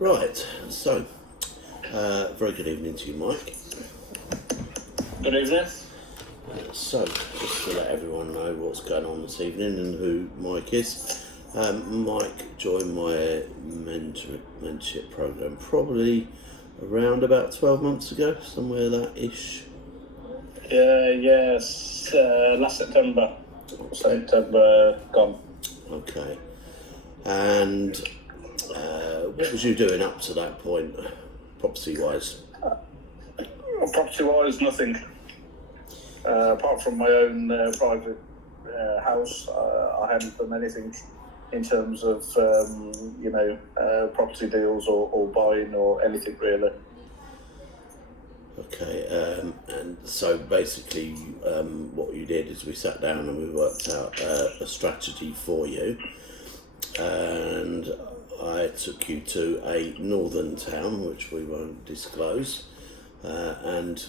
Right, so, very good evening to you, Mike. Good evening. So, just to let everyone know what's going on this evening and who Mike is. Mike joined my mentorship program probably around about 12 months ago, somewhere that-ish. Yes, last September. Okay. September gone. Okay. And what was you doing up to that point, property-wise? Property-wise, nothing. Apart from my own private house, I hadn't done anything in terms of, property deals or buying or anything really. Okay, and so basically what you did is we sat down and we worked out a strategy for you, and I took you to a northern town which we won't disclose, and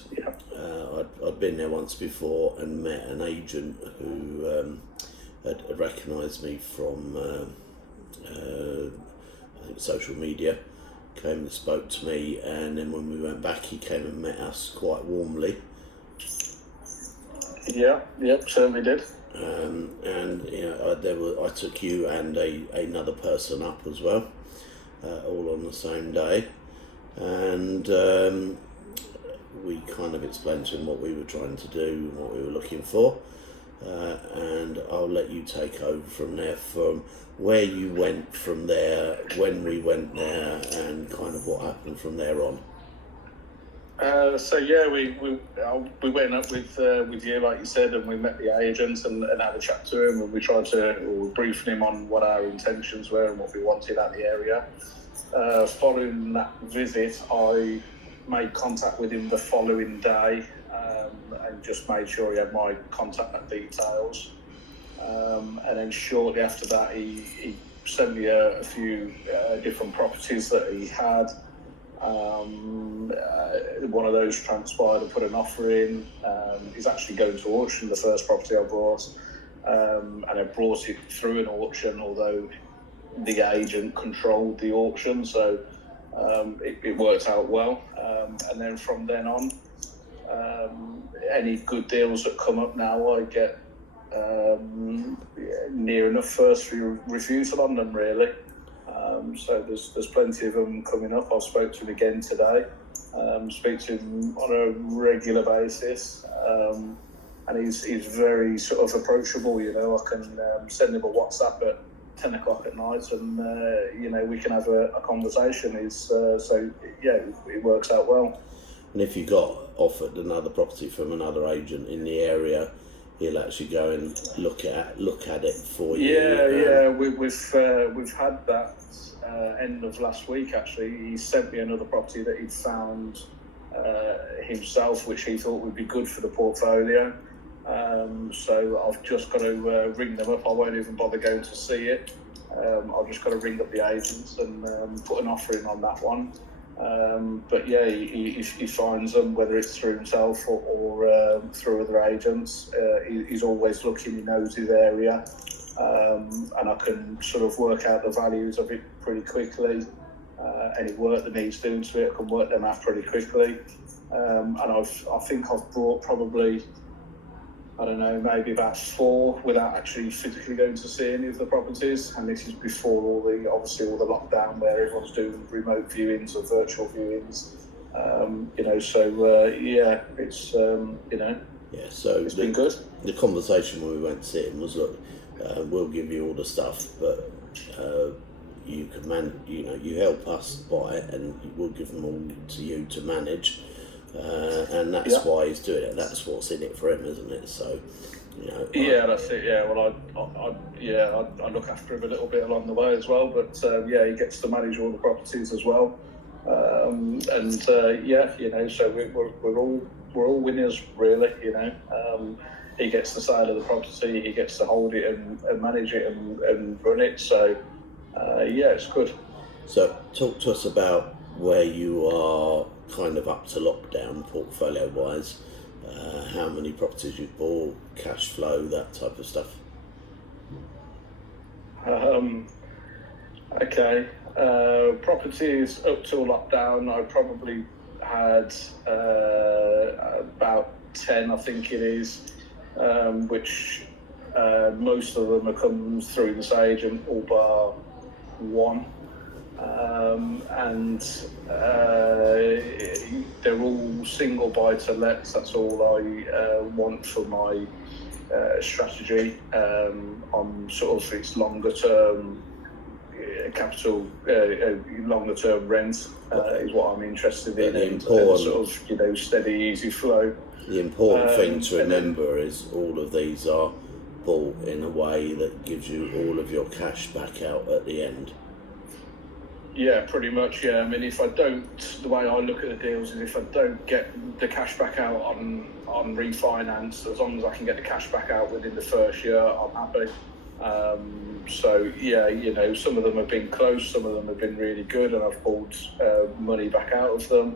I'd been there once before and met an agent who had recognised me from I think social media. Came and spoke to me, and then when we went back he came and met us quite warmly. Yep, certainly did. And I took you and another person up as well, all on the same day, and we kind of explained to him what we were trying to do and what we were looking for, and I'll let you take over from there, from where you went from there, when we went there, and kind of what happened from there on. We went up with you, like you said, and we met the agent and had a chat to him, and we were briefing him on what our intentions were and what we wanted at the area. Following that visit, I made contact with him the following day, and just made sure he had my contact details. And then shortly after that, he sent me a few different properties that he had. One of those transpired and put an offer in. He's actually going to auction the first property I bought, and I brought it through an auction, although the agent controlled the auction, so it worked out well. And then from then on, any good deals that come up now, I get near enough first refusal on them, really. So there's plenty of them coming up. I've spoke to him again today. Speak to him on a regular basis, and he's very sort of approachable. I can send him a WhatsApp at 10 o'clock at night, and we can have a conversation. It works out well. And if you got offered another property from another agent in the area, he'll actually go and look at it for you. We've had that end of last week. Actually, he sent me another property that he'd found himself, which he thought would be good for the portfolio. So I've just got to ring them up. I won't even bother going to see it. I've just got to ring up the agents and put an offer in on that one. But yeah, he finds them, whether it's through himself or through other agents. He's always looking, he knows his area, and I can sort of work out the values of it pretty quickly. Any work that needs doing to it, I can work them out pretty quickly. And I think I've brought probably, I don't know, maybe about 4 without actually physically going to see any of the properties. And this is before all the lockdown where everyone's doing remote viewings or virtual viewings. It's been good. The conversation when we went to see him was, look, we'll give you all the stuff, but you can you help us buy it, and we'll give them all to you to manage. And that's why he's doing it. That's what's in it for him, isn't it? So, that's it. Yeah, well, I look after him a little bit along the way as well. But he gets to manage all the properties as well. So we're all winners, really. He gets the sale of the property, he gets to hold it and manage it and run it. So it's good. So talk to us about where you are kind of up to lockdown portfolio wise, how many properties you've bought, cash flow, that type of stuff. Okay. Properties up till lockdown, I probably had about 10, I think it is, which most of them have come through this agent, all bar one. And they're all single buy to lets. That's all I want for my strategy. On sort of its longer term capital, longer term rent is what I'm interested in, and sort of steady, easy flow. The important thing to remember is all of these are bought in a way that gives you all of your cash back out at the end. Yeah, pretty much, yeah. I mean, if I don't, the way I look at the deals is if I don't get the cash back out on refinance, as long as I can get the cash back out within the first year, I'm happy. So, yeah, some of them have been close, some of them have been really good, and I've pulled money back out of them.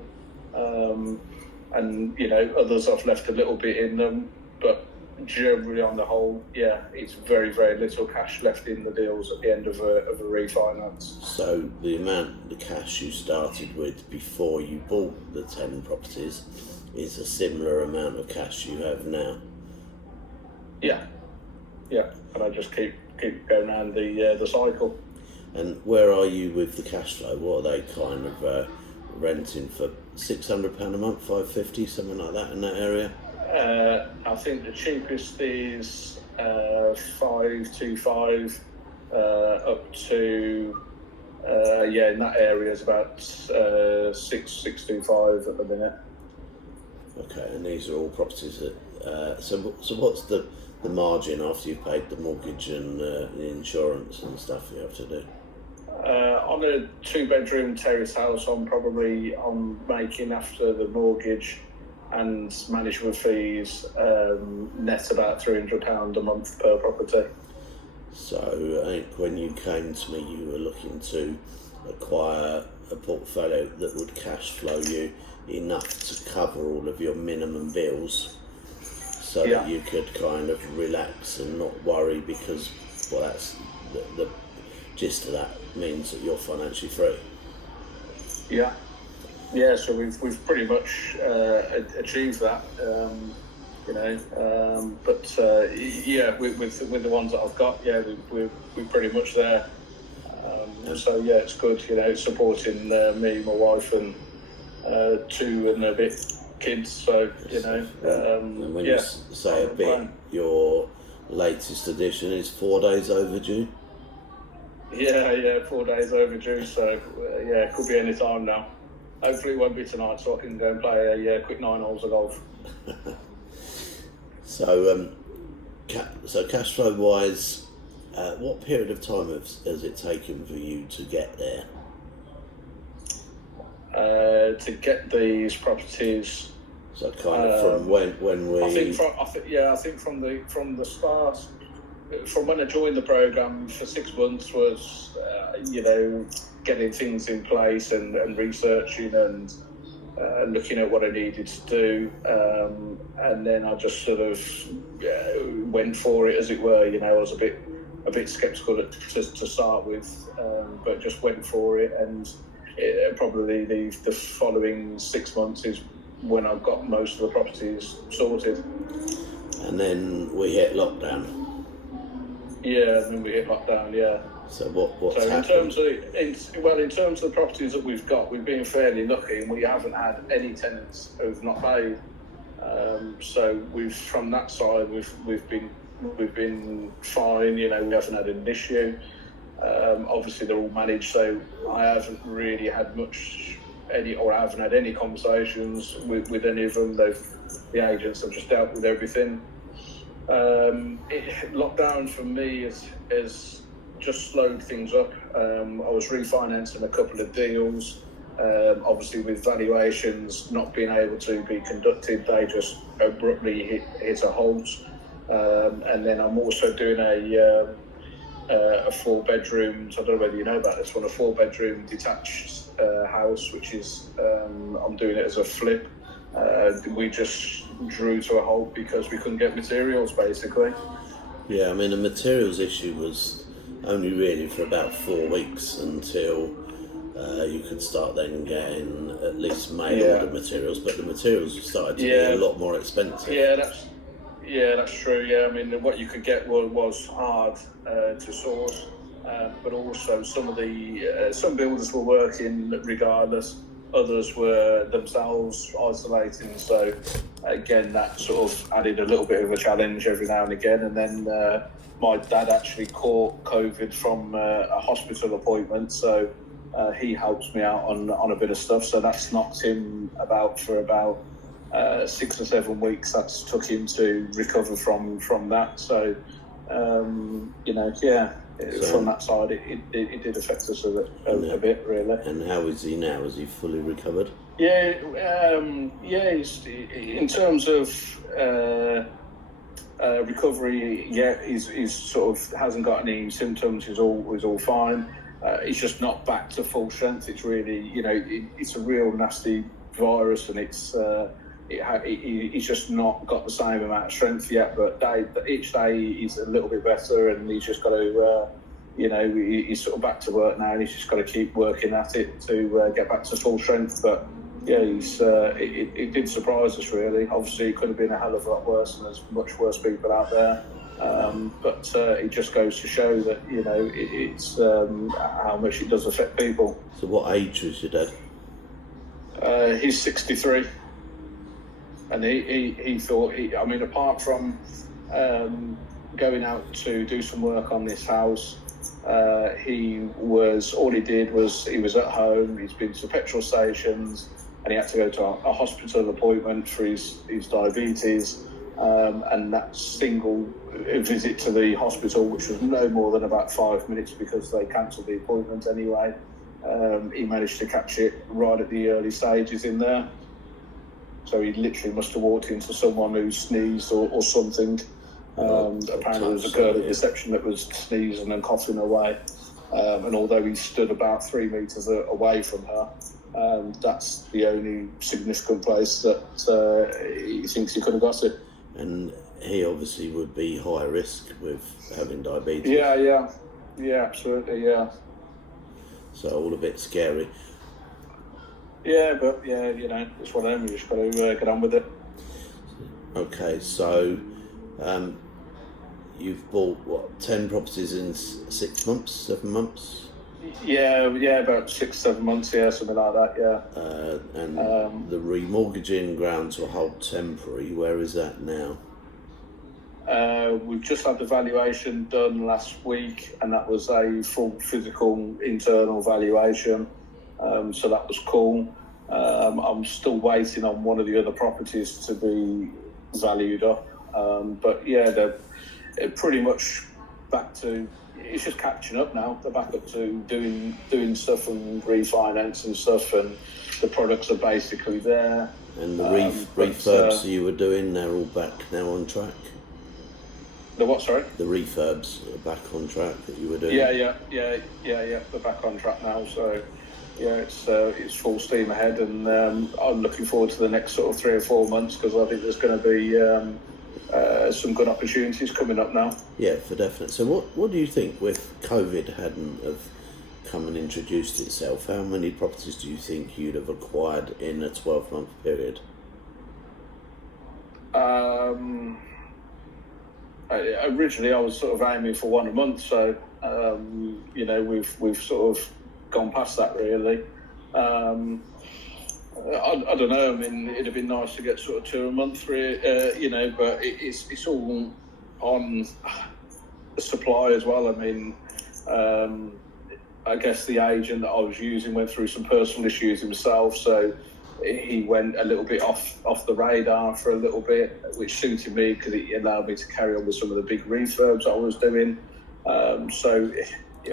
And, others I've left a little bit in them, but generally on the whole, yeah, it's very, very little cash left in the deals at the end of a refinance. So the cash you started with before you bought the 10 properties is a similar amount of cash you have now? Yeah, and I just keep going around the cycle. And where are you with the cash flow? What are they kind of renting for? £600 a month, £550, something like that in that area? I think the cheapest is 525 up to in that area is about 625 at the minute. Okay, and these are all properties that. So what's the margin after you've paid the mortgage and the insurance and stuff you have to do? On a 2-bedroom terrace house, I'm making, after the mortgage and management fees, net about £300 a month per property. So I think when you came to me, you were looking to acquire a portfolio that would cash flow you enough to cover all of your minimum bills, so that you could kind of relax and not worry, because, well, that's the gist of that means that you're financially free. Yeah, so we've pretty much achieved that, with the ones that I've got, we're pretty much there. So yeah, it's good, it's supporting me, my wife, and 2 and a bit kids. So and when you say a bit, your latest edition is 4 days overdue. Yeah, 4 days overdue. So it could be any time now. Hopefully it won't be tonight, so I can go and play a quick 9 holes of golf. So cash flow wise, what period of time has it taken for you to get there? To get these properties. So kind of from when we. I think from the start, from when I joined the program for 6 months was, getting things in place and researching and looking at what I needed to do, and then I just sort of went for it, as it were. I was a bit sceptical to start with, but just went for it, and probably the following 6 months is when I've got most of the properties sorted. And then we hit lockdown. Yeah. So what's so happened? In terms of the properties that we've got, we've been fairly lucky, and we haven't had any tenants who've not paid. So from that side, we've been fine. We haven't had an issue. Obviously, they're all managed, so I haven't really had I haven't had any conversations with any of them. The agents have just dealt with everything. Lockdown for me is just slowed things up. I was refinancing a couple of deals. Obviously, with valuations not being able to be conducted, they just abruptly hit a halt. And then I'm also doing a 4-bedroom. So I don't know whether you know about this one. A 4-bedroom detached house, which is I'm doing it as a flip. We just drew to a halt because we couldn't get materials, basically. Yeah, I mean, the materials issue was only really for about 4 weeks until you could start then getting at least mail order materials, but the materials started to be a lot more expensive. That's true. Yeah, I mean, what you could get was hard to source, but also some builders were working regardless. Others were themselves isolating. So again, that sort of added a little bit of a challenge every now and again. And then my dad actually caught COVID from a hospital appointment, so he helps me out on a bit of stuff. So that's knocked him about for about 6 or 7 weeks. That's took him to recover from that. So from that side, it did affect us a bit, really. And how is he now? Is he fully recovered? He's, in terms of recovery, he's sort of hasn't got any symptoms. He's all fine. He's just not back to full strength. It's really, it's a real nasty virus, and he's just not got the same amount of strength yet. But each day he's a little bit better, and he's just got to, he's sort of back to work now, and he's just got to keep working at it to get back to full strength. But yeah, it did surprise us, really. Obviously, it could have been a hell of a lot worse, and there's much worse people out there. But it just goes to show that, it's how much it does affect people. So what age was your dad? He's 63. And he thought, apart from going out to do some work on this house, he was at home. He's been to petrol stations, and he had to go to a hospital appointment for his diabetes, and that single visit to the hospital, which was no more than about 5 minutes because they cancelled the appointment anyway, he managed to catch it right at the early stages in there. So he literally must have walked into someone who sneezed or something. Apparently there was a girl at reception that was sneezing and coughing away. And although he stood about 3 meters away from her, that's the only significant place that he thinks he could have got it. And he obviously would be high risk with having diabetes. Yeah, absolutely, yeah. So all a bit scary. Yeah, but it's one of them. You just got to get on with it. Okay, so you've bought 10 properties in 6 months, 7 months? Yeah, about 6-7 months, something like that, yeah. And the remortgaging ground to hold temporary, where is that now? We've just had the valuation done last week, and that was a full physical internal valuation. So that was cool. I'm still waiting on one of the other properties to be valued up. But yeah, they're pretty much back to, it's just catching up now. They're back up to doing stuff and refinance and stuff, and the products are basically there. And the refurbs you were doing, they're all back now on track? The what, sorry? The refurbs are back on track that you were doing? Yeah, they're back on track now, so yeah, it's full steam ahead, and I'm looking forward to the next sort of 3 or 4 months, because I think there's going to be some good opportunities coming up now. Yeah, for definite. So what do you think, with COVID hadn't have come and introduced itself, how many properties do you think you'd have acquired in a 12-month period? Originally I was sort of aiming for 1 a month, so we've sort of gone past that, really. I don't know. I mean, it'd have been nice to get sort of 2 a month, but it's all on the supply as well. I mean, I guess the agent that I was using went through some personal issues himself, so he went a little bit off the radar for a little bit, which suited me because it allowed me to carry on with some of the big refurbs I was doing. So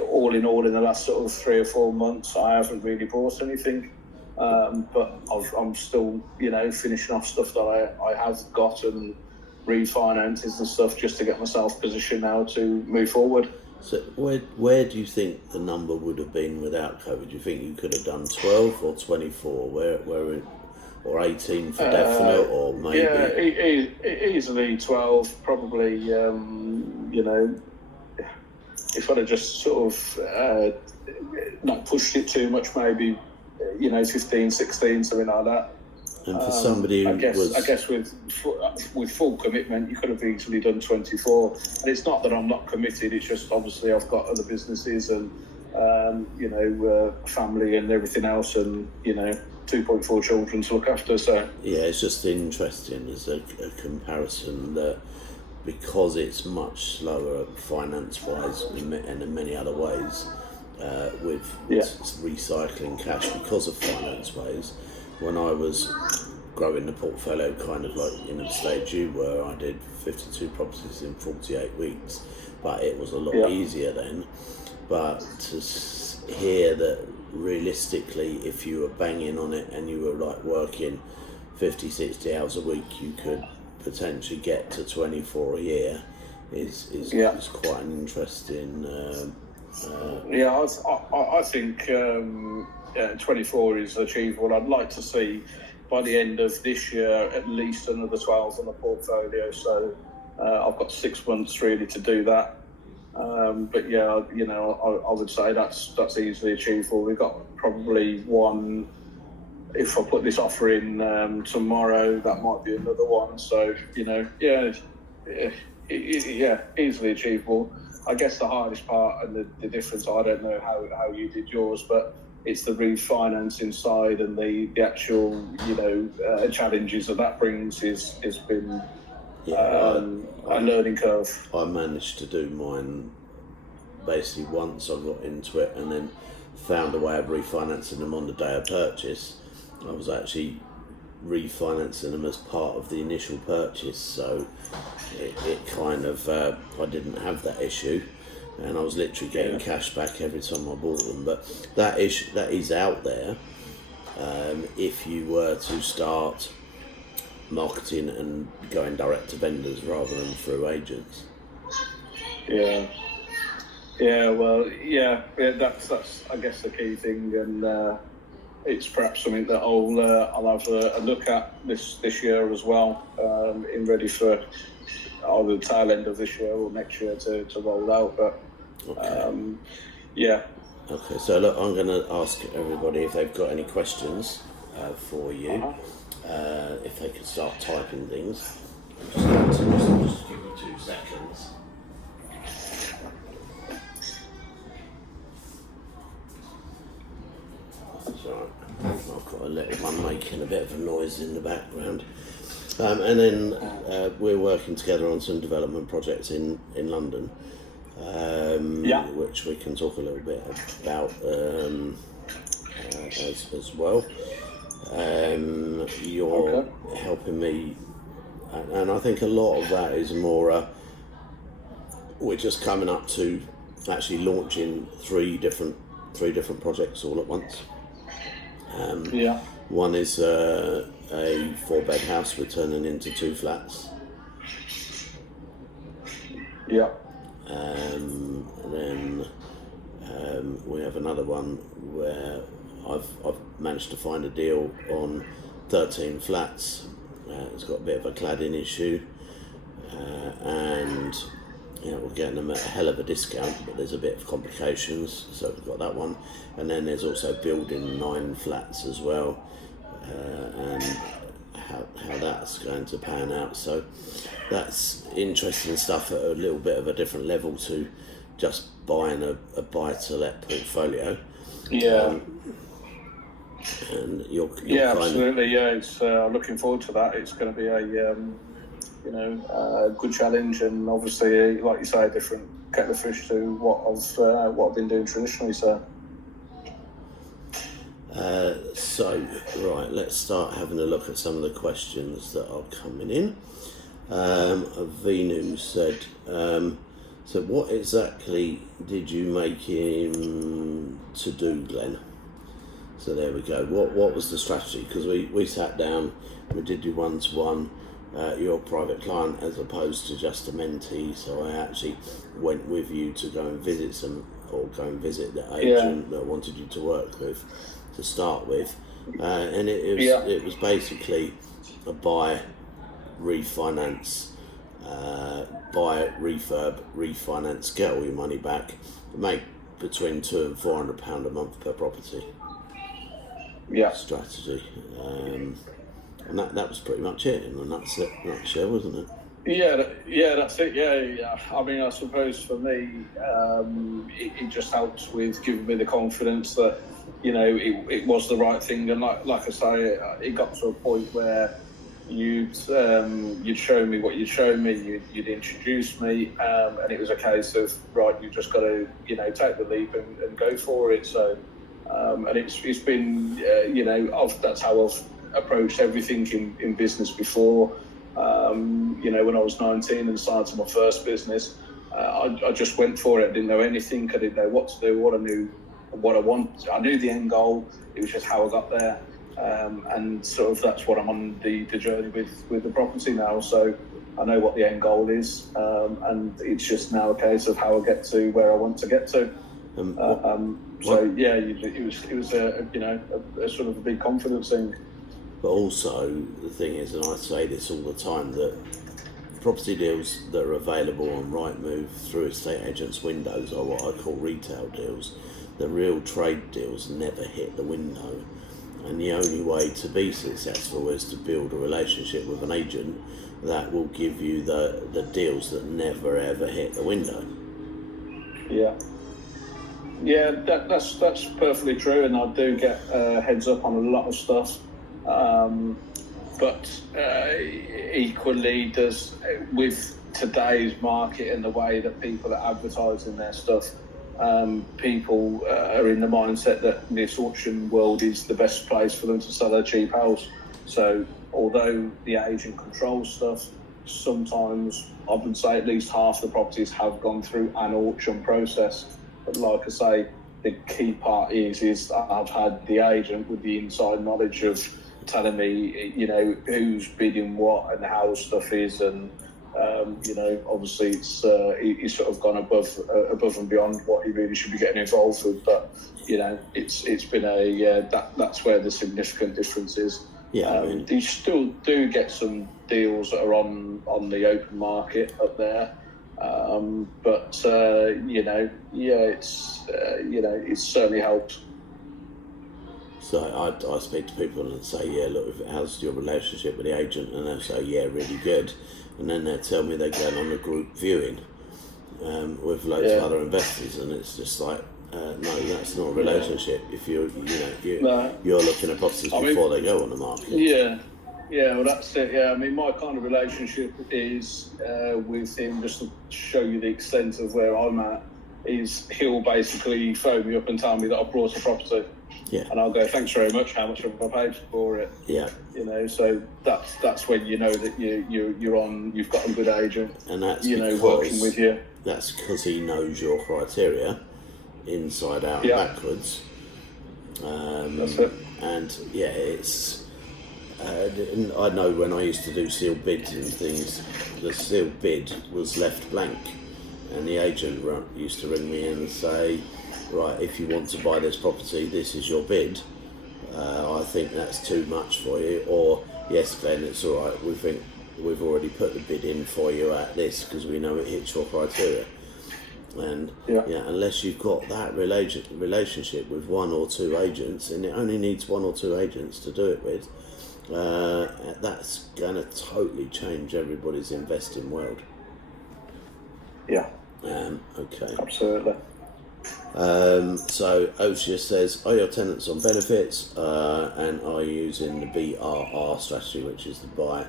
all in all, in the last sort of 3 or 4 months, I haven't really bought anything. But I'm still, finishing off stuff that I have got and refinances and stuff, just to get myself positioned now to move forward. So where do you think the number would have been without COVID? Do you think you could have done 12 or 24? Or 18 for definite, or maybe? Yeah, easily 12, probably. if I'd have just sort of not pushed it too much, maybe 15, 16, something like that. And for somebody who I guess with full commitment, you could have easily done 24. And it's not that I'm not committed; it's just obviously I've got other businesses and family and everything else, and 2.4 children to look after. So yeah, it's just interesting as a comparison that because it's much slower finance-wise and in many other ways, with recycling cash because of finance-wise. When I was growing the portfolio, kind of like in the stage you were, I did 52 properties in 48 weeks, but it was a lot easier then. But to hear that realistically, if you were banging on it and you were like working 50, 60 hours a week, you could potentially get to 24 a year is quite an interesting. I think 24 is achievable. I'd like to see by the end of this year at least another 12 on the portfolio. So I've got 6 months really to do that. But yeah, I would say that's easily achievable. We've got probably one. If I put this offer in tomorrow, that might be another one. So easily achievable. I guess the hardest part and the difference, I don't know how you did yours, but it's the refinancing side and the actual challenges that brings has been a learning curve. I managed to do mine basically once I got into it, and then found a way of refinancing them on the day of purchase. I was actually refinancing them as part of the initial purchase, so it kind of I didn't have that issue, and I was literally getting cash back every time I bought them. But that is out there. If you were to start marketing and going direct to vendors rather than through agents. That's I guess the key thing, and it's perhaps something that I'll have a look at this year as well, in ready for either the tail end of this year or next year to roll out. But Okay, so look, I'm going to ask everybody if they've got any questions for you. If they could start typing things. Just give me 2 seconds. Sorry, I've got a little one making a bit of a noise in the background. And then we're working together on some development projects in London, which we can talk a little bit about as well. You're helping me, and I think a lot of that is more we're just coming up to actually launching three different projects all at once. One is a 4-bed house we're turning into 2 flats. And then we have another one where I've managed to find a deal on 13 flats. It's got a bit of a cladding issue, and we're getting them at a hell of a discount, but there's a bit of complications, so we've got that one. And then there's also building 9 flats as well, and how that's going to pan out. So that's interesting stuff at a little bit of a different level to just buying a buy-to-let portfolio. And you're absolutely. It's looking forward to that. It's going to be a good challenge, and obviously, like you say, a different kettle of fish to what I've been doing traditionally. So right, let's start having a look at some of the questions that are coming in. Venu said, so what exactly did you make him to do, Glenn? So there we go. What was the strategy? Because we sat down, we did do one-to-one. You're a private client as opposed to just a mentee, so I actually went with you to go and visit the agent that wanted you to work with to start with, and it was basically a buy, refinance, buy it, refurb, refinance, get all your money back, make between £200 and £400 a month per property. Yeah. Strategy, and that was pretty much it in a nutshell, wasn't it? Yeah, that's it. Yeah. I mean, I suppose for me, it just helps with giving me the confidence that, you know, it was the right thing. And like I say, it got to a point where you'd show me what you'd show me, you'd introduce me, and it was a case of, right, you've just got to, you know, take the leap and go for it. So, and it's been, you know, that's how I've approached everything in business before. You know, when I was 19 and started my first business, I just went for it. I didn't know anything. I didn't know what to do. What I want. I knew the end goal. It was just how I got there. And sort of that's what I'm on the journey with the property now. So I know what the end goal is, and it's just now a case of how I get to where I want to get to. So yeah, it was a, you know, a sort of a big confidence thing. But also the thing is, and I say this all the time, that property deals that are available on Rightmove through estate agents' windows are what I call retail deals. The real trade deals never hit the window, and the only way to be successful is to build a relationship with an agent that will give you the deals that never ever hit the window. Yeah, that's perfectly true, and I do get heads up on a lot of stuff. But equally, there's, with today's market and the way that people are advertising their stuff, people are in the mindset that this auction world is the best place for them to sell a cheap house. So although the agent controls stuff, sometimes I would say at least half the properties have gone through an auction process. But like I say, the key part is I've had the agent with the inside knowledge of telling me, you know, who's bidding what and how stuff is, and you know, obviously he's sort of gone above and beyond what he really should be getting involved with. But you know, it's been that's where the significant difference is. Yeah, I mean, you still do get some deals that are on the open market up there, but you know, it's you know, it's certainly helped. So I speak to people and say, yeah, look, how's your relationship with the agent? And they'll say, yeah, really good. And then they'll tell me they're going on a group viewing with loads of other investors, and it's just like, no, that's not a relationship. If you're looking at properties before they go on the market. Yeah, well, that's it. Yeah, I mean, my kind of relationship is with him, just to show you the extent of where I'm at, is he'll basically phone me up and tell me that I brought a property. Yeah. And I'll go, thanks very much. How much have I paid for it? Yeah. You know, so that's when you know that you've got a good agent. And that's, you know, working with you. That's because he knows your criteria, inside out and backwards. That's it. And yeah, it's. I know when I used to do sealed bids and things, the sealed bid was left blank, and the agent used to ring me in and say, right, if you want to buy this property, this is your bid. I think that's too much for you. Or, yes, Glenn, it's all right. We think we've already put the bid in for you at this because we know it hits your criteria. And unless you've got that relationship with one or two agents, and it only needs one or two agents to do it with, that's going to totally change everybody's investing world. Yeah. Okay. Absolutely. So Oshia says, are your tenants on benefits and are you using the BRR strategy, which is to buy,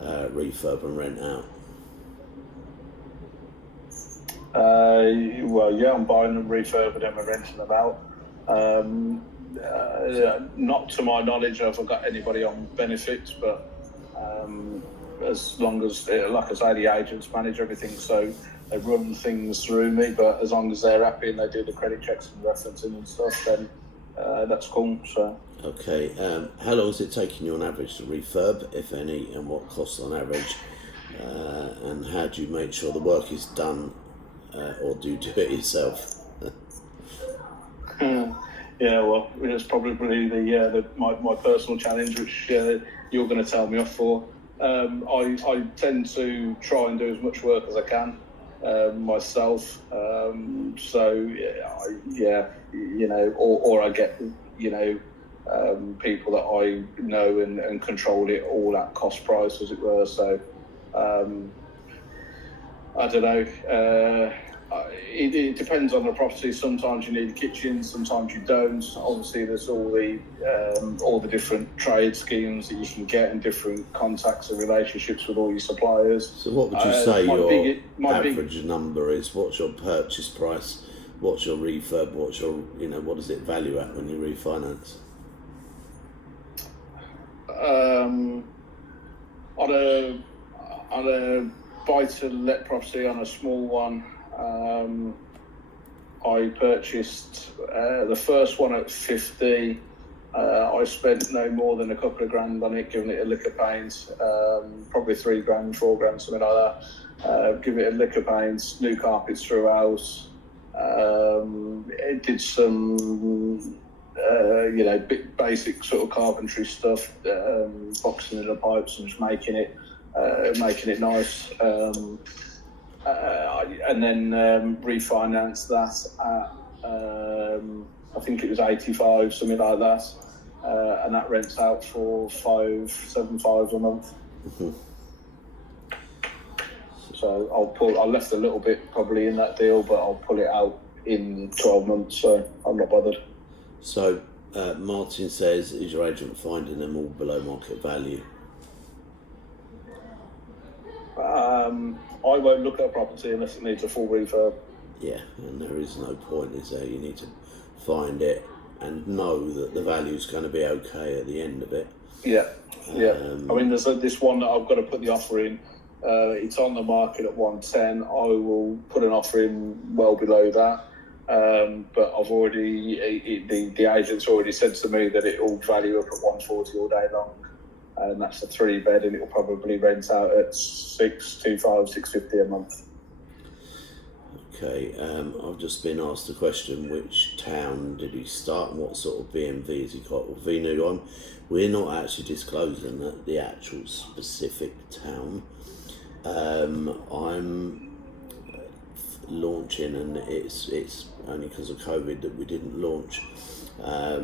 refurb and rent out? Well, yeah, I'm buying them, refurbing them and renting them out. Not to my knowledge have I got anybody on benefits, but as long as, like I say, the agents manage everything, so they run things through me, but as long as they're happy and they do the credit checks and referencing and stuff, then that's cool. So okay, how long is it taking you on average to refurb, if any, and what costs on average, and how do you make sure the work is done, or do you do it yourself? Yeah, well, it's probably my personal challenge, which you're going to tell me off for. I tend to try and do as much work as I can myself. Or I get, people that I know and control it all at cost price, as it were. So I don't know. It depends on the property. Sometimes you need a kitchen, sometimes you don't. Obviously, there's all the different trade schemes that you can get and different contacts and relationships with all your suppliers. So what would you say your average number is? What's your purchase price? What's your refurb? What's your, what does it value at when you refinance? On a buy-to-let property, on a small one, I purchased the first one at 50. I spent no more than a couple of grand on it, giving it a lick of paint, probably 3 grand, 4 grand, something like that. Give it a lick of paint, new carpets throughout. It did some, basic sort of carpentry stuff, boxing in the pipes and just making it nice. And then refinanced that at, I think it was 85, something like that. And that rents out for $575 a month. Mm-hmm. So I left a little bit probably in that deal, but I'll pull it out in 12 months, so I'm not bothered. So Martin says, is your agent finding them all below market value? I won't look at a property unless it needs a full refurb. Yeah, and there is no point, is there? You need to find it and know that the value's going to be okay at the end of it. Yeah. I mean, there's this one that I've got to put the offer in. It's on the market at 110. I will put an offer in well below that. But I've already, the agent's already said to me that it will value up at 140 all day long. And that's a 3-bed, and it will probably rent out at $650 a month. Okay, I've just been asked a question: which town did he start, and what sort of BMV has he got? Well, Venu, we're not actually disclosing the actual specific town. I'm launching, and it's only because of COVID that we didn't launch a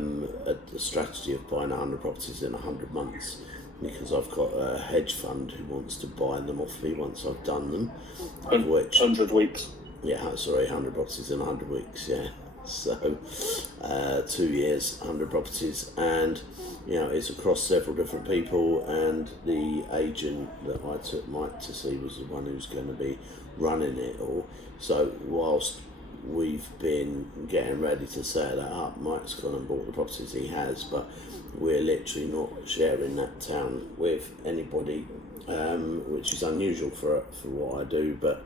strategy of buying 100 properties in 100 months. Because I've got a hedge fund who wants to buy them off me once I've done them. Of which 100 weeks. Yeah, sorry, 100 properties in 100 weeks, yeah. So 2 years, 100 properties, and it's across several different people, and the agent that I took Mike to see was the one who's going to be running it all. So whilst we've been getting ready to set that up, Mike's gone and bought the properties he has, but we're literally not sharing that town with anybody, which is unusual for what I do, but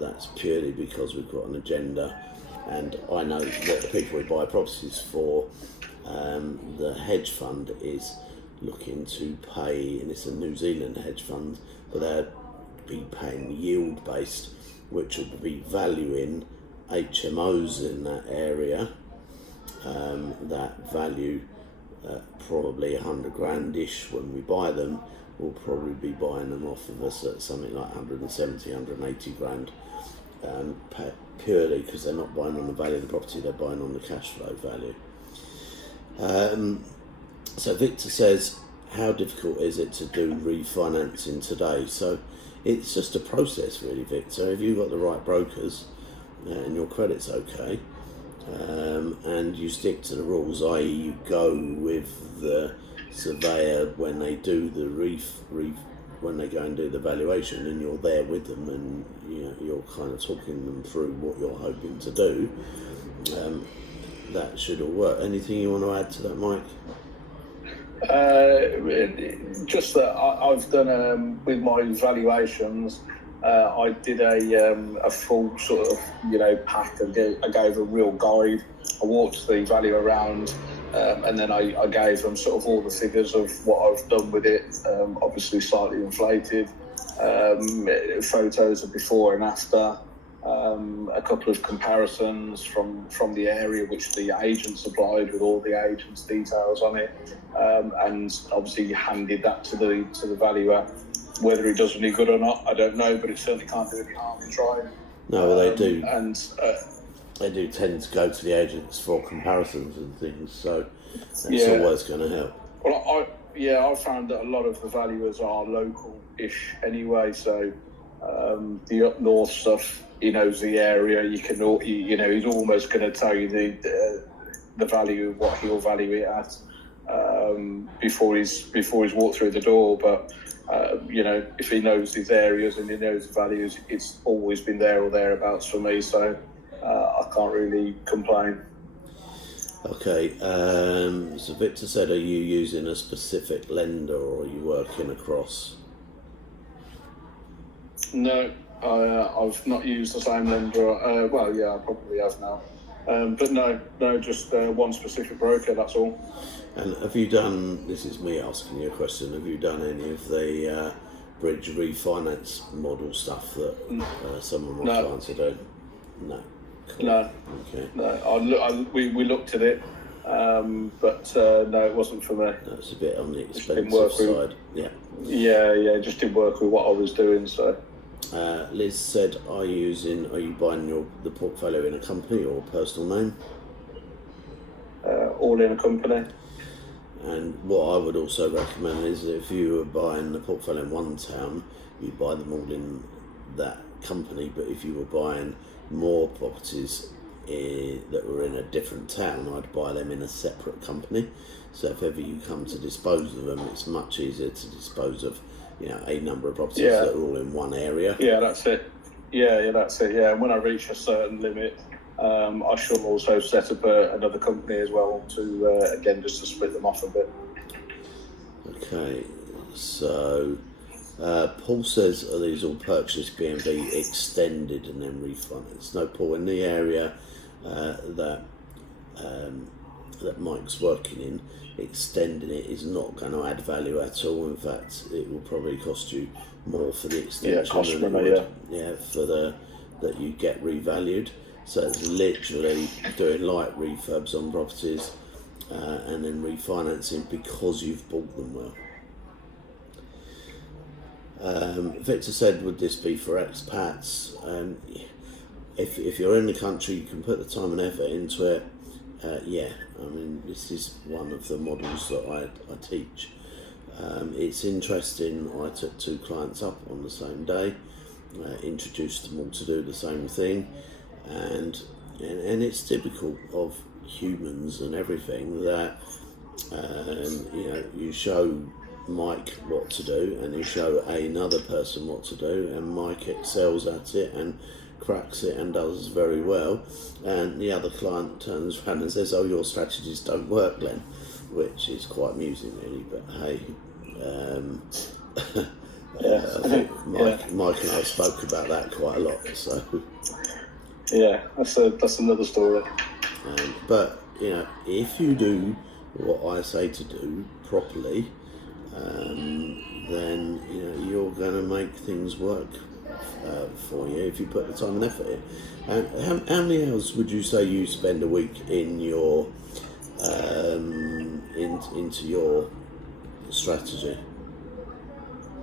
that's purely because we've got an agenda, and I know what the people we buy properties for. The hedge fund is looking to pay, and it's a New Zealand hedge fund, but they'll be paying yield based, which will be valuing HMOs in that area, that value probably 100 grand-ish when we buy them. We'll probably be buying them off of us at something like 170, 180 grand, purely because they're not buying on the value of the property, they're buying on the cash flow value. So Victor says, how difficult is it to do refinancing today? So it's just a process really, Victor. If you've got the right brokers and your credit's okay, and you stick to the rules, i.e. you go with the surveyor when they do the when they go and do the valuation, and you're there with them, and you're kind of talking them through what you're hoping to do, that should all work. Anything you want to add to that, Mike? Just that I've done with my valuations. I did a full sort of pack. I gave a real guide. I walked the value around, and then I gave them sort of all the figures of what I've done with it. Obviously slightly inflated, photos of before and after, a couple of comparisons from the area which the agent supplied with all the agent's details on it, and obviously handed that to the valuer. Whether it does any good or not, I don't know, but it certainly can't do any harm in trying. No, well, they do. And they do tend to go to the agents for comparisons and things, so that's Yeah. always going to help. Well, I found that a lot of the valuers are local-ish anyway, so the up north stuff, he knows the area. He's almost going to tell you the value of what he'll value it at before he's walked through the door. But if he knows these areas and he knows the values, it's always been there or thereabouts for me. So I can't really complain. Okay, so Victor said, are you using a specific lender or are you working across? No, I've not used the same lender. Well, yeah, I probably have now. But no, just one specific broker, that's all. And have you done, this is me asking you a question, have you done any of the bridge refinance model stuff that some of my clients are doing? No. Cool. No. Okay. No, we looked at it, but no, it wasn't for me. That's a bit on the expensive side. Yeah. Yeah, it just didn't work with what I was doing. So. Liz said, are you buying the portfolio in a company or personal name? All in a company. And what I would also recommend is if you were buying the portfolio in one town, you buy them all in that company. But if you were buying more properties that were in a different town, I'd buy them in a separate company. So if ever you come to dispose of them, it's much easier to dispose of a number of properties that are all in one area. Yeah, that's it. Yeah, that's it. Yeah, and when I reach a certain limit, I shall also set up another company as well to again just to split them off a bit. Okay, so Paul says, are these all purchased B&B extended and then refinanced? No, Paul, in the area that Mike's working in, extending it is not going to add value at all. In fact, it will probably cost you more for the extension than it would for that you get revalued. So it's literally doing light refurbs on properties and then refinancing because you've bought them well. Victor said, would this be for expats? If you're in the country, you can put the time and effort into it. I mean, this is one of the models that I teach. It's interesting. I took 2 clients up on the same day, introduced them all to do the same thing, and it's typical of humans and everything that you show Mike what to do and you show another person what to do, and Mike excels at it and cracks it and does very well, and the other client turns around and says, oh, your strategies don't work, Glenn, which is quite amusing really, but hey, I think Mike and I spoke about that quite a lot, so yeah, that's another story. But if you do what I say to do properly, then you're going to make things work for you if you put the time and effort in. And how many hours would you say you spend a week in your into your strategy?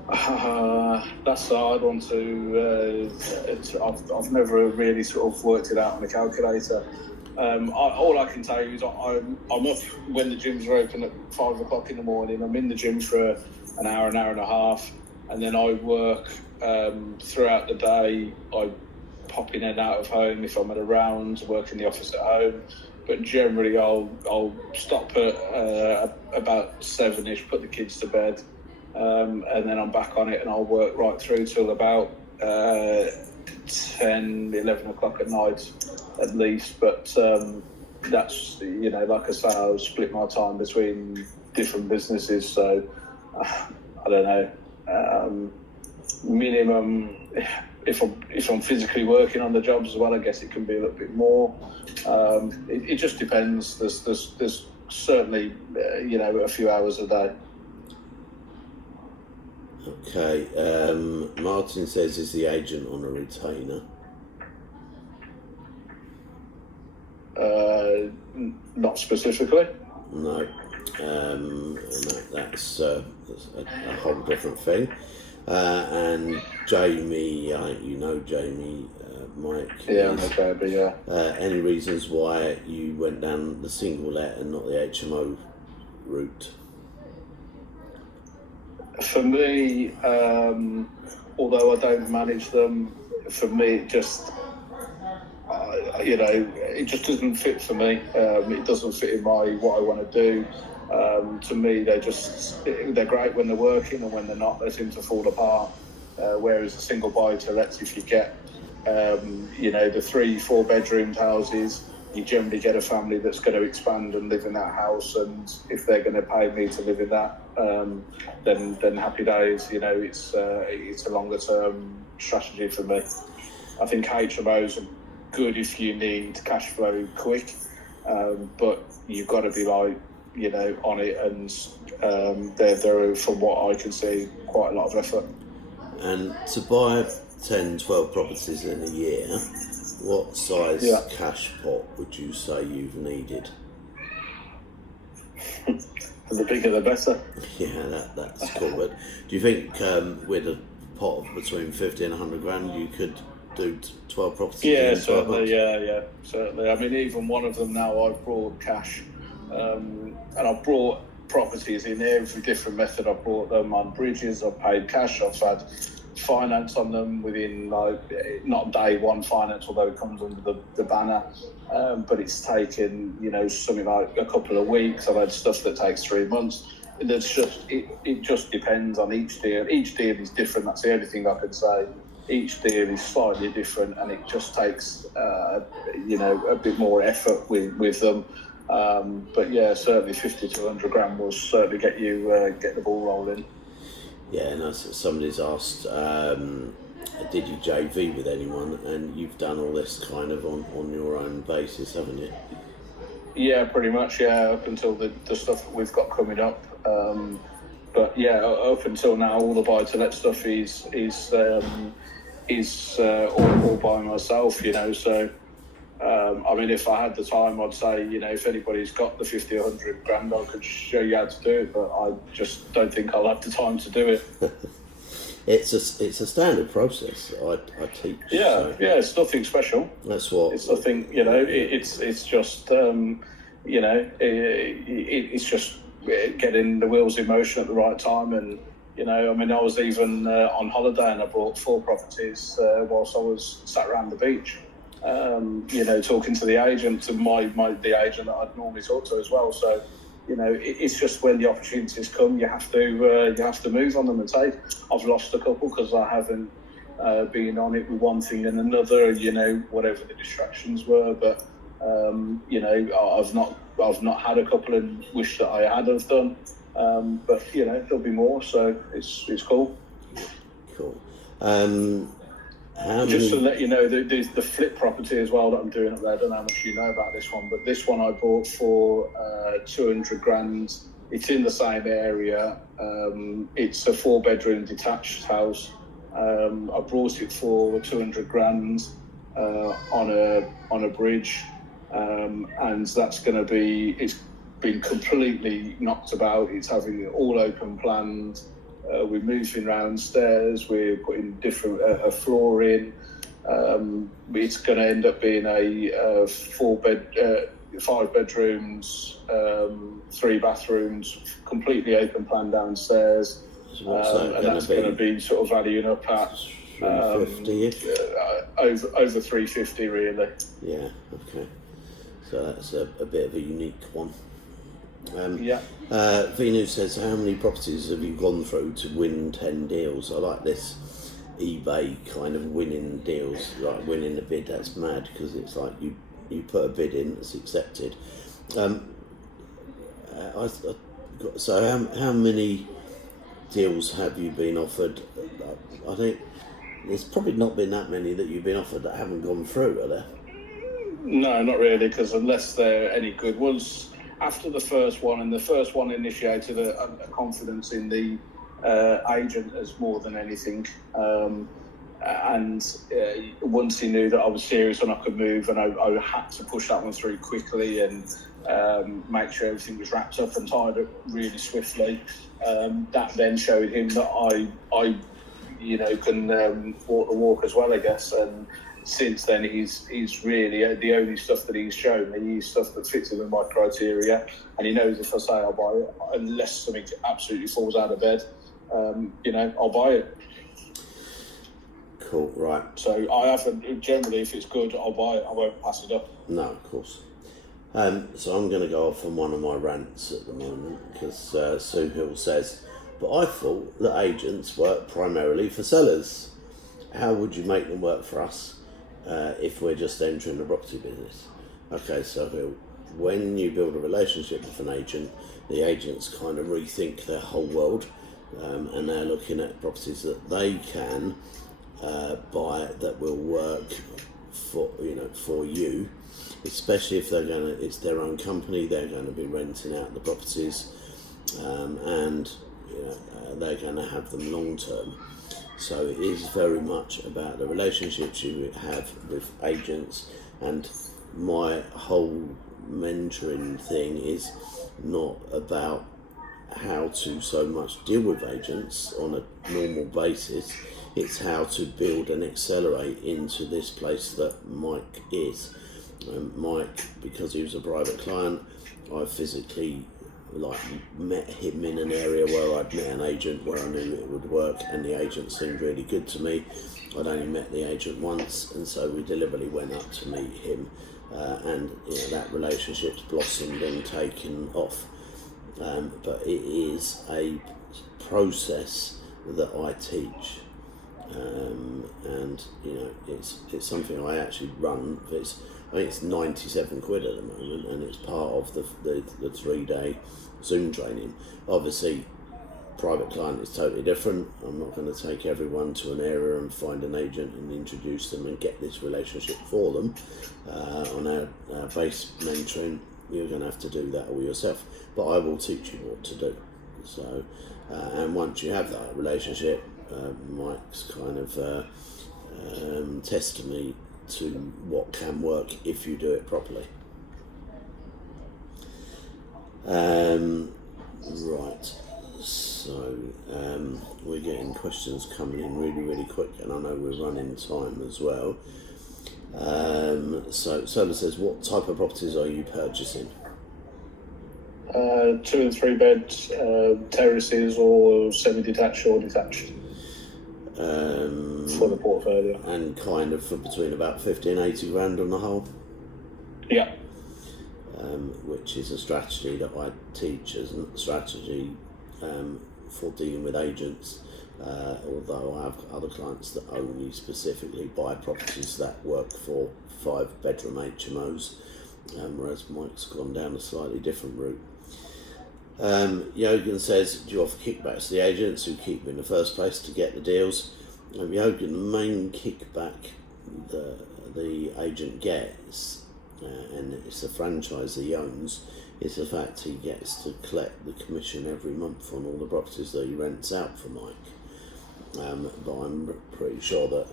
That's a hard one to. I've never really sort of worked it out on a calculator. All I can tell you is I'm up when the gyms are open at 5 o'clock in the morning. I'm in the gym for an hour and a half, and then I work throughout the day. I pop in and out of home if I'm at a round, work in the office at home. But generally, I'll stop at about 7ish, put the kids to bed, and then I'm back on it, and I'll work right through till about 10, 11 o'clock at night at least. But that's, like I say, I'll split my time between different businesses, so I don't know, minimum, if I'm physically working on the jobs as well, I guess it can be a little bit more. It just depends. There's certainly a few hours a day. Okay, Martin says, is the agent on a retainer? Not specifically. No, that's a whole different thing. And Jamie, I think you know Jamie, Mike. Yeah, I know Jamie, yeah. Any reasons why you went down the single let and not the HMO route? For me, although I don't manage them, for me it just, it just doesn't fit for me. It doesn't fit in what I want to do. To me, they're great when they're working, and when they're not, they seem to fall apart. Whereas a single buy-to-lets, if you get, the 3-4 bedroomed houses, you generally get a family that's going to expand and live in that house, and if they're going to pay me to live in that, then happy days. It's a longer term strategy for me. I think HMOs are good if you need cash flow quick, but you've got to be on it, and they're, from what I can see, quite a lot of effort. And to buy 10, 12 properties in a year, what size cash pot would you say you've needed? The bigger the better. Yeah, that's cool. But do you think with a pot of between 50 and 100 grand, you could do 12 properties? Yeah, certainly. Yeah, certainly. I mean, even one of them now, I've brought cash, and I've brought properties in every different method. I've brought them on bridges. I've paid cash. I've had finance on them within, not day one finance, although it comes under the banner, but it's taken something like a couple of weeks. I've had stuff that takes 3 months. It just depends on each deal. Each deal is different. That's the only thing I can say. Each deal is slightly different, and it just takes a bit more effort with them. But yeah, certainly 50 to 100 grand will certainly get the ball rolling. Yeah, and somebody's asked, did you JV with anyone? And you've done all this kind of on your own basis, haven't you? Yeah, pretty much. Yeah, up until the stuff that we've got coming up. But yeah, up until now, all the buy-to-let stuff is all by myself. So. I mean, if I had the time, I'd say, if anybody's got the 50 or 100 grand, I could show you how to do it, but I just don't think I'll have the time to do it. It's a standard process. I teach. Yeah, so. Yeah, it's nothing special. That's what. It's nothing, it's just, it's just getting the wheels in motion at the right time. And, I mean, I was even on holiday and I brought 4 properties whilst I was sat around the beach. Talking to the agent, the agent that I'd normally talk to as well. So, it's just when the opportunities come, you have to move on them and take. I've lost a couple because I haven't been on it with one thing and another. Whatever the distractions were, but I've not had a couple and wish that I had have done. But there'll be more, so it's cool. Cool. Just to let you know, the flip property as well that I'm doing up there, I don't know how much you know about this one, but this one I bought for 200 grand. It's in the same area. It's a 4-bedroom detached house. I brought it for 200 grand on a bridge, and that's going to be, it's been completely knocked about. It's having all open planned. We're moving around stairs, we're putting different a floor in. It's going to end up being a 5 bedrooms, 3 bathrooms, completely open plan downstairs. So and that's going to be sort of valuing up at 350-ish? Over 350 really. Yeah, okay. So that's a bit of a unique one. Vinu says, how many properties have you gone through to win 10 deals? I like this eBay kind of winning deals, like winning a bid. That's mad, because it's like you put a bid in, it's accepted. So how many deals have you been offered? I think there's probably not been that many that you've been offered that haven't gone through, are there? No, not really, because unless they're any good ones. After the first one, and the first one initiated a confidence in the agent as more than anything. and once he knew that I was serious and I could move, and I had to push that one through quickly and make sure everything was wrapped up and tied up really swiftly, that then showed him that I can walk the walk as well, I guess. And since then, he's really the only stuff that he's shown me is stuff that fits in with my criteria, and he knows if I say I'll buy it, unless something absolutely falls out of bed, I'll buy it. Cool, right. So I haven't, generally, if it's good, I'll buy it. I won't pass it up. No, of course. So I'm going to go off on one of my rants at the moment, because Sue Hill says, but I thought that agents work primarily for sellers. How would you make them work for us if we're just entering the property business? Okay, so Hill, when you build a relationship with an agent, the agents kind of rethink their whole world, and they're looking at properties that they can buy that will work for you, especially if it's their own company, they're going to be renting out the properties, and they're going to have them long term. So it is very much about the relationships you have with agents, and my whole mentoring thing is not about how to so much deal with agents on a normal basis. It's how to build and accelerate into this place that Mike is. Mike, because he was a private client, I physically met him in an area where I'd met an agent where I knew it would work, and the agent seemed really good to me. I'd only met the agent once, and so we deliberately went up to meet him, and that relationship's blossomed and taken off. But it is a process that I teach, and it's something I actually run. I think it's 97 quid at the moment, and it's part of the 3-day Zoom training. Obviously, private client is totally different. I'm not going to take everyone to an area and find an agent and introduce them and get this relationship for them. On our base mentoring, you're going to have to do that all yourself, but I will teach you what to do. So, and once you have that relationship, Mike's kind of testimony to what can work if you do it properly. Right, so we're getting questions coming in really quick, and I know we're running time as well. So Sola says, what type of properties are you purchasing? 2 and 3 beds, terraces, or semi-detached or detached for the portfolio. And kind of for between about 50 and 80 grand on the whole. Yeah. Which is a strategy that I teach as a strategy for dealing with agents, although I have other clients that only specifically buy properties that work for 5-bedroom HMOs, whereas Mike's gone down a slightly different route. Yogan says, do you offer kickbacks to the agents who keep you in the first place to get the deals? Yogan, the main kickback the agent gets, and it's the franchise he owns, is the fact he gets to collect the commission every month on all the properties that he rents out for Mike. But I'm pretty sure that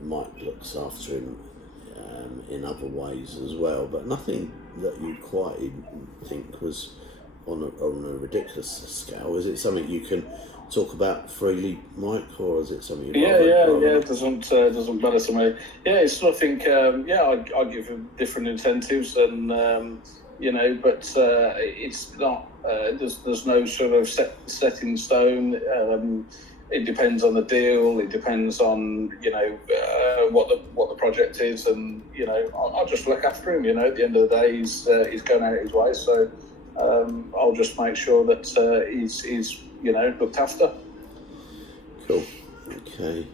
Mike looks after him in other ways as well, but nothing that you quite think was on a ridiculous scale. Is it something you can talk about freely, Mike, or is it something you it doesn't matter to me. Yeah, it's nothing. I give him different incentives, and but it's not. There's no sort of set in stone. It depends on the deal. It depends on what the project is, and I'll just look after him. At the end of the day, he's going out his way, so I'll just make sure that he's looked after. Cool. Okay.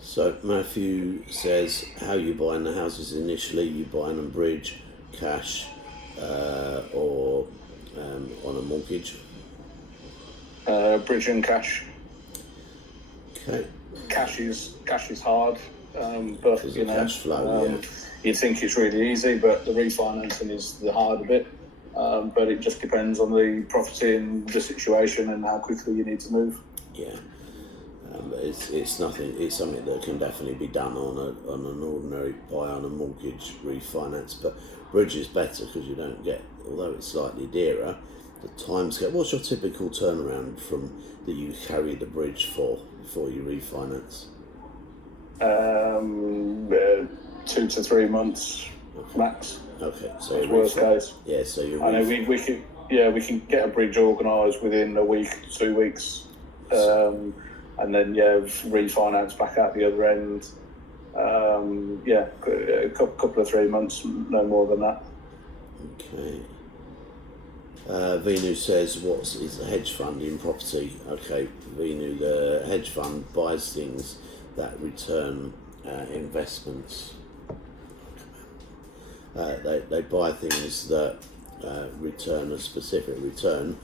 So Matthew says, how are you buying the houses initially? You buying them bridge, cash, or on a mortgage? Bridge and cash. Okay. Cash is hard, but cash flow, you'd think it's really easy, but the refinancing is the harder bit. But it just depends on the property and the situation and how quickly you need to move. Yeah. It's nothing. It's something that can definitely be done on an ordinary buy on a mortgage refinance. But bridge is better because you don't get, although it's slightly dearer, the timescale. What's your typical turnaround from that you carry the bridge for before you refinance? 2 to 3 months max. Okay, so Worst case. Yeah, so you. I know we can get a bridge organised within a week, 2 weeks, and then refinance back out the other end. A couple of 3 months, no more than that. Okay. Venu says, "What is a hedge fund in property?" Okay, Venu, the hedge fund buys things that return investments. They buy things that return a specific return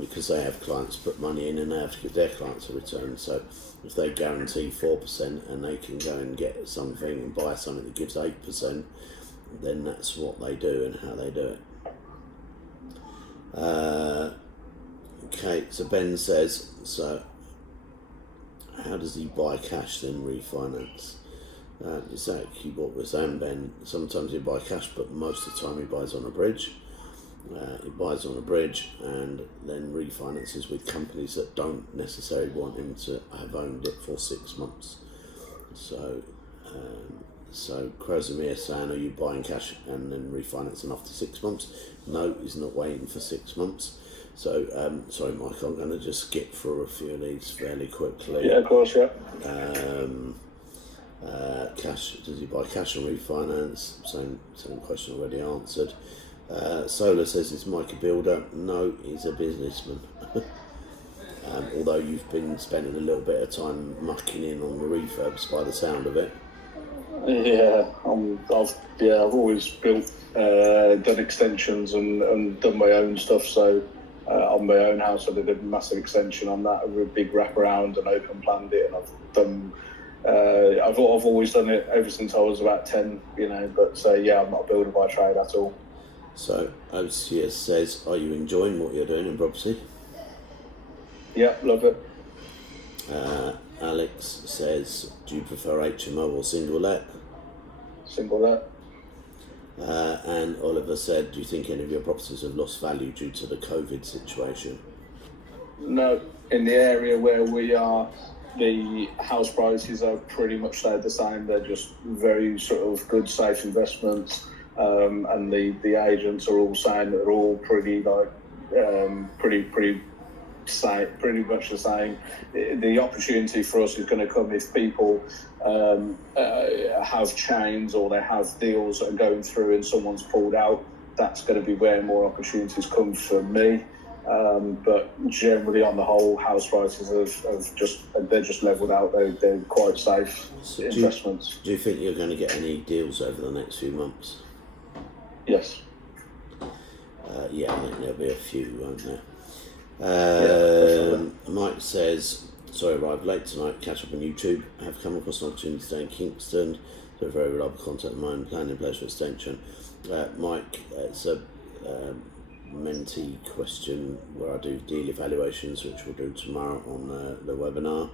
because they have clients put money in and they have to give their clients a return. So if they guarantee 4% and they can go and get something and buy something that gives 8%, then that's what they do and how they do it. Okay, so Ben says, so how does he buy cash then refinance? Exactly what we're saying, Ben. Sometimes he buys cash, but most of the time he buys on a bridge. He buys on a bridge and then refinances with companies that don't necessarily want him to have owned it for 6 months. So Krasimir saying, are you buying cash and then refinancing after 6 months? No, he's not waiting for 6 months. So, sorry, Mike, I'm going to just skip through a few of these fairly quickly. Yeah, of course, yeah. Cash, does he buy cash and refinance? Same question already answered. Solar says, is Mike a builder? No, he's a businessman. Although you've been spending a little bit of time mucking in on the refurbs by the sound of it. Yeah, I've always built, done extensions and done my own stuff. So on my own house, I did a massive extension on that, a big wraparound, and open planned it, and I've done. I've always done it ever since I was about 10, But I'm not a builder by trade at all. So OCS says, are you enjoying what you're doing in property? Yeah, love it. Alex says, do you prefer HMO or single let? Single let. And Oliver said, do you think any of your properties have lost value due to the COVID situation? No, in the area where we are, the house prices are pretty much stayed the same. They're just very sort of good, safe investments. And the agents are all saying that they're all pretty much the same. The opportunity for us is going to come if people have chains or they have deals that are going through and someone's pulled out. That's going to be where more opportunities come for me. But generally, on the whole, house prices they're just levelled out. They're quite safe investments. Do you think you're going to get any deals over the next few months? Yes. Yeah, I think there'll be a few, won't there? Mike says, sorry, arrived late tonight, catch up on YouTube. I have come across an opportunity today in Kingston, so a very reliable contact of mine, planning pleasure extension. Mike, it's a mentee question where I do deal evaluations, which we'll do tomorrow on the webinar.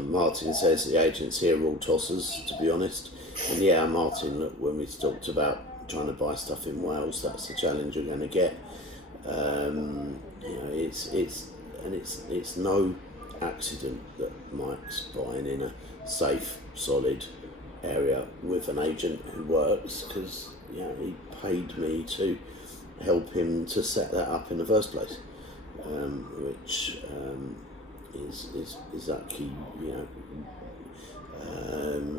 Martin says the agents here are all tossers, to be honest. And yeah, Martin, look, when we talked about trying to buy stuff in Wales, that's the challenge you're going to get. It's no accident that Mike's buying in a safe, solid area with an agent who works, because he paid me to help him to set that up in the first place, which is that key.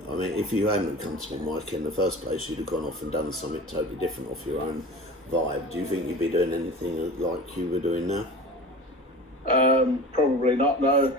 I mean, if you hadn't come to me, Mike, in the first place, you'd have gone off and done something totally different off your own vibe. Do you think you'd be doing anything like you were doing now? Probably not, no.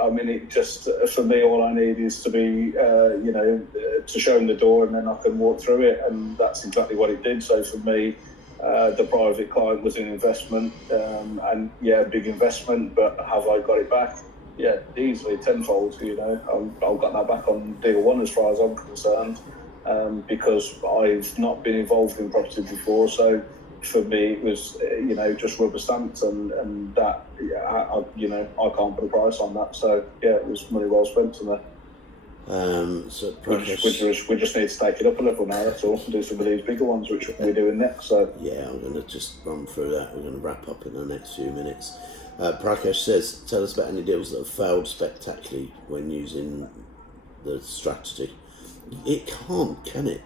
I mean, it just, for me, all I need is to be, to show him the door and then I can walk through it, and that's exactly what it did. So for me, the private client was an investment, and big investment, but have I got it back? Yeah, easily, tenfold, I've got that back on deal one as far as I'm concerned, because I've not been involved in property before, so for me, it was just rubber stamped, and that I can't put a price on that. So yeah, it was money well spent on that. So we just need to take it up a level now. That's all. Do some of these bigger ones, which we're doing next. So yeah, I'm going to just run through that. We're going to wrap up in the next few minutes. Prakash says, tell us about any deals that have failed spectacularly when using the strategy. It can't, can it?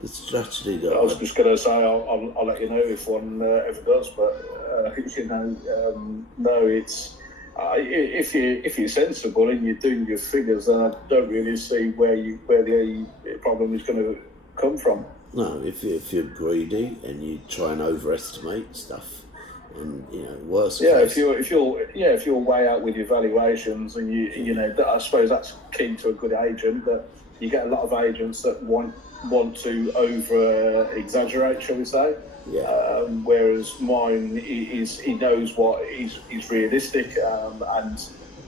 The strategy that I was just going to say, I'll let you know if one ever does, but no, it's if you're sensible and you're doing your figures, then I don't really see where the problem is going to come from. No, if you're greedy and you try and overestimate stuff, and worse. Yeah, case, if you're way out with your valuations, and I suppose that's key to a good agent. That you get a lot of agents that want to over exaggerate, shall we say? Yeah. Whereas mine he knows what is realistic, and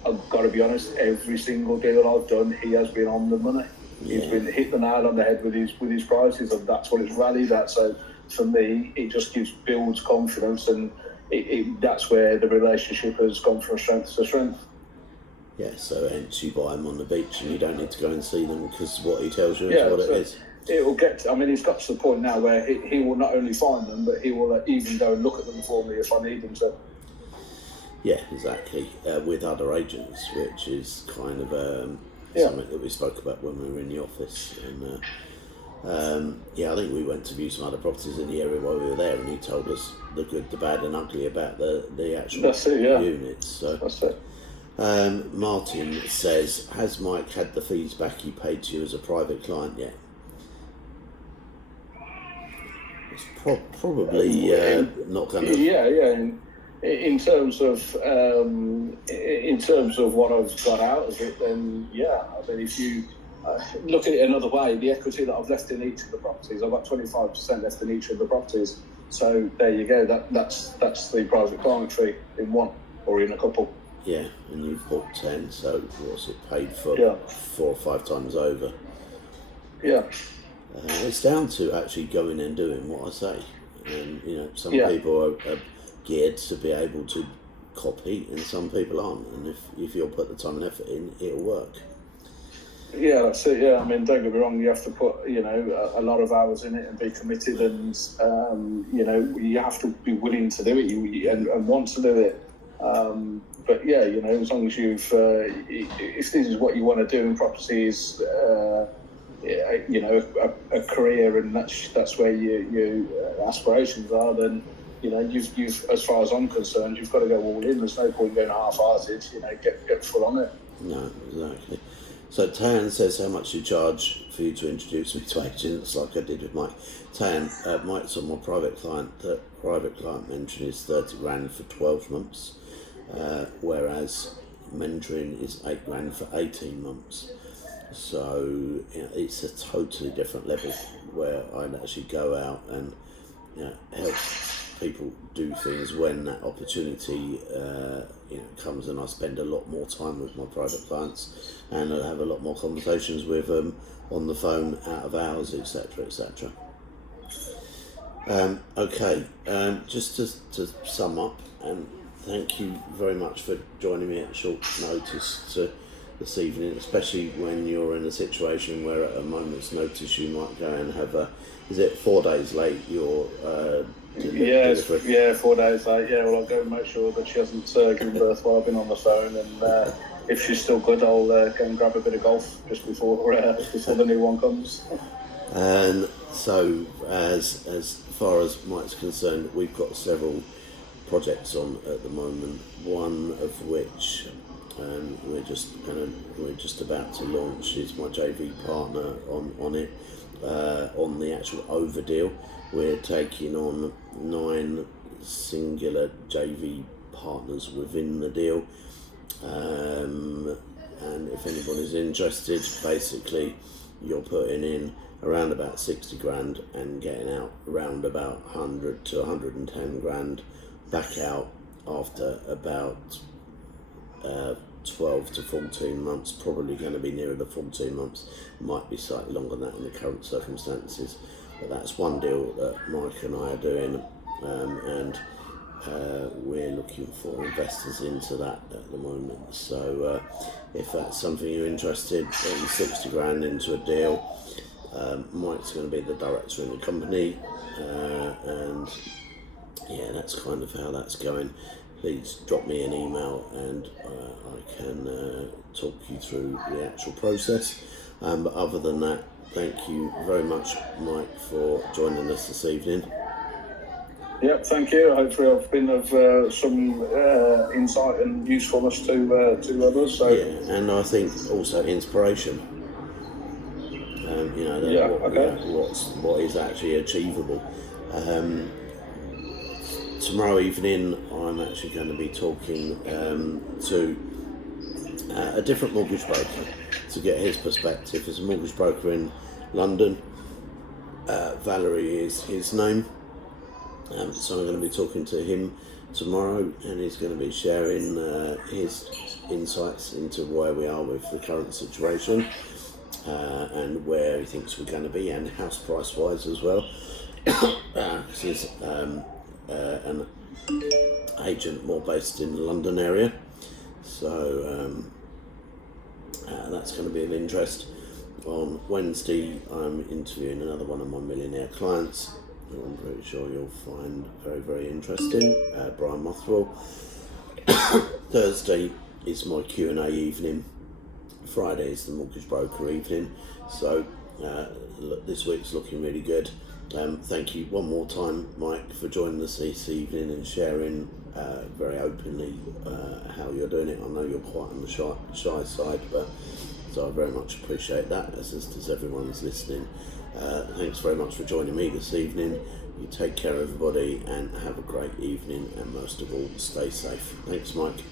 I've got to be honest. Every single deal I've done, he has been on the money. Yeah. He's been hit the nail on the head with his prices, and that's what it's valued at. So for me, it just builds confidence, and that's where the relationship has gone from strength to strength. Yeah, so hence you buy them on the beach and you don't need to go and see them because what he tells you is what it is. It will get he's got to the point now where he will not only find them, but he will even go and look at them for me if I need him to. Yeah, exactly. With other agents, which is kind of something that we spoke about when we were in the office. And I think we went to view some other properties in the area while we were there, and he told us the good, the bad, and ugly about the actual units. So that's it. Martin says, has Mike had the fees back he paid to you as a private client yet? It's probably not going to. Yeah. In terms of what I've got out of it, then yeah. I mean, if you look at it another way, the equity that I've left in each of the properties, I've got 25% left in each of the properties. So there you go. That's the private client fee in one or in a couple. Yeah, and you've bought 10, so what's it paid for? 4 or 5 times over. Yeah. It's down to actually going and doing what I say. And, some people are geared to be able to copy, and some people aren't. And if you'll put the time and effort in, it'll work. Yeah, that's it. Yeah, I mean, don't get me wrong. You have to put, a lot of hours in it and be committed, and you have to be willing to do it and want to do it. But yeah, as long as you've, if this is what you want to do in properties, a career, and that's where your aspirations are, then you've as far as I'm concerned, you've got to go all in. There's no point going half-hearted. Get full on it. No, exactly. So Tan says, how much do you charge for you to introduce me to agents, like I did with Mike? Tan, Mike's on my private client. The private client mentoring is 30 grand for 12 months, whereas mentoring is 8 grand for 18 months. So it's a totally different level where I'd actually go out and help people do things when that opportunity comes, and I spend a lot more time with my private clients, and I have a lot more conversations with them on the phone, out of hours, etc., etc. Okay, just to sum up, and thank you very much for joining me at short notice this evening, especially when you're in a situation where at a moment's notice you might go and have is it 4 days late your delivery? Yeah, 4 days late. Yeah, well, I'll go and make sure that she hasn't given birth while I've been on the phone, and if she's still good, I'll go and grab a bit of golf just before the new one comes. And so, as far as Mike's concerned, we've got several projects on at the moment. One of which we're just about to launch is my JV partner on it. On the actual over deal, we're taking on 9 singular JV partners within the deal, and if anybody's interested, basically you're putting in around about 60 grand and getting out around about 100 to 110 grand back out after about 12 to 14 months, probably going to be nearer the 14 months, might be slightly longer than that in the current circumstances. But that's one deal that Mike and I are doing, and we're looking for investors into that at the moment. So if that's something you're interested in, 60 grand into a deal, Mike's going to be the director in the company, and yeah, that's kind of how that's going. Please drop me an email and I can talk you through the actual process. But other than that, thank you very much, Mike, for joining us this evening. Yep, thank you. Hopefully I've been of some insight and usefulness to others. So. Yeah, and I think also inspiration. What is actually achievable. Tomorrow evening I'm actually going to be talking to a different mortgage broker to get his perspective. There's a mortgage broker in London, Valerie is his name, so I'm going to be talking to him tomorrow, and he's going to be sharing his insights into where we are with the current situation, and where he thinks we're going to be, and house price wise as well. He's an agent more based in the London area, so that's going to be of interest. On Wednesday I'm interviewing another one of my millionaire clients who I'm pretty sure you'll find very, very interesting, Brian Mothwell. Thursday is my Q&A evening. Friday is the mortgage broker evening. So this week's looking really good. Thank you one more time, Mike, for joining us this evening and sharing very openly how you're doing it. I know you're quite on the shy side, but so I very much appreciate that, as does everyone who's listening. Thanks very much for joining me this evening. You take care, everybody, and have a great evening, and most of all, stay safe. Thanks, Mike.